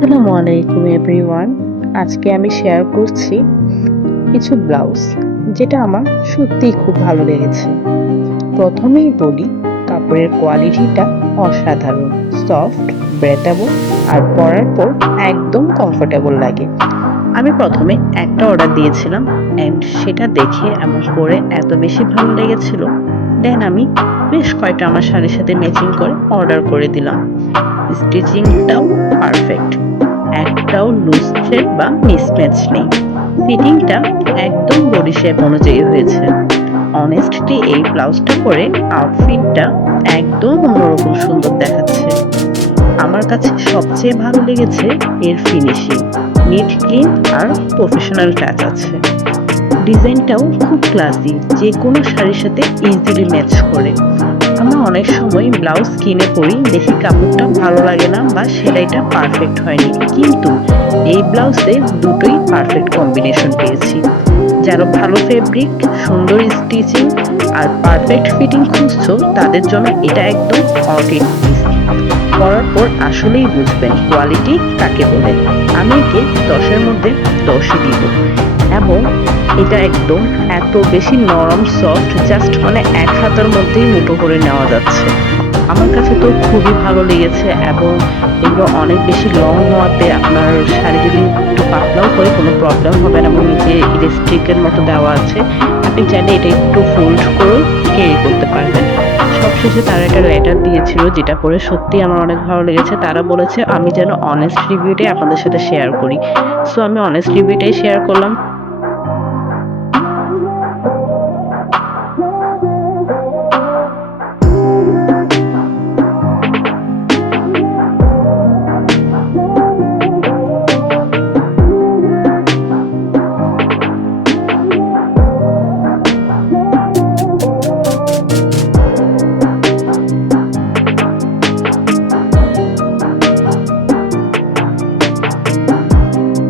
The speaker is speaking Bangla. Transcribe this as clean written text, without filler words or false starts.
আসসালামু আলাইকুম এভরিওয়ান। আজকে আমি শেয়ার করছি কিছু ব্লাউজ যেটা আমার সত্যিই খুব ভালো লেগেছে। প্রথমেই বলি, কাপড়ের কোয়ালিটিটা অসাধারণ, সফট, ব্রেথেবল আর পরার পর একদম কমফোর্টেবল লাগে। আমি প্রথমে একটা অর্ডার দিয়েছিলাম অ্যান্ড সেটা দেখে আমার পরে এত বেশি ভালো লেগেছিল, দেন আমি বেশ কয়টা আমার শাড়ির সাথে ম্যাচিং করে অর্ডার করে দিলাম। স্টিচিংটাও পারফেক্ট, একটাও লুজ থ্রেড বা মিসম্যাচ নেই। ফিটিংটা একদম বডি শেপ অনুযায়ী হয়েছে। অনেস্টলি এই ব্লাউজটা পরে আউটফিটটা একদম অন্যরকম সুন্দর দেখাচ্ছে। আমার কাছে সবচেয়ে ভালো লেগেছে এর ফিনিশিং, নিট ক্লিন আর প্রফেশনাল টাচ আছে। ডিজাইনটাও খুব ক্লাসি, যে কোনো শাড়ির সাথে ইজিলি ম্যাচ করে। আমরা অনেক সময় ব্লাউজ কিনে পরি, দেখি কাপড়টা ভালো লাগে না বা সেলাইটা পারফেক্ট হয়নি, কিন্তু এই ব্লাউজে দুটোই পারফেক্ট কম্বিনেশন পেয়েছি। যারা ভালো ফেব্রিক, সুন্দর স্টিচিং আর পারফেক্ট ফিটিং খুঁজছো, তাদের জন্য এটা একদম অর্গেনিক পিস। পরার পর আসলেই বুঝবেন কোয়ালিটি কাকে বলে। আমি একে 10-এর মধ্যে 10ই দিব। এবং এটা একদম এত বেশি নরম, সফট, জাস্ট মানে এক হাতের মধ্যেই মুঠো করে নেওয়া যাচ্ছে। আমার কাছে তো খুবই ভালো লেগেছে এবং এগুলো অনেক বেশি লং হওয়াতে আপনার শাড়ি যদি একটু পাতলাও করে কোনো প্রবলেম হবে না এবং নিচে ইলাস্টিকের মতো দেওয়া আছে। আপনি চাইলে এটা একটু ফোল্ড করেও ক্যারি করতে পারবেন। সবশেষে তারা একটা লেটার দিয়েছিল যেটা পড়ে সত্যি আমার অনেক ভালো লেগেছে। তারা বলেছে আমি যেন অনেস্ট রিভিউটাই আপনাদের সাথে শেয়ার করি। সো আমি অনেস্ট রিভিউটাই শেয়ার করলাম।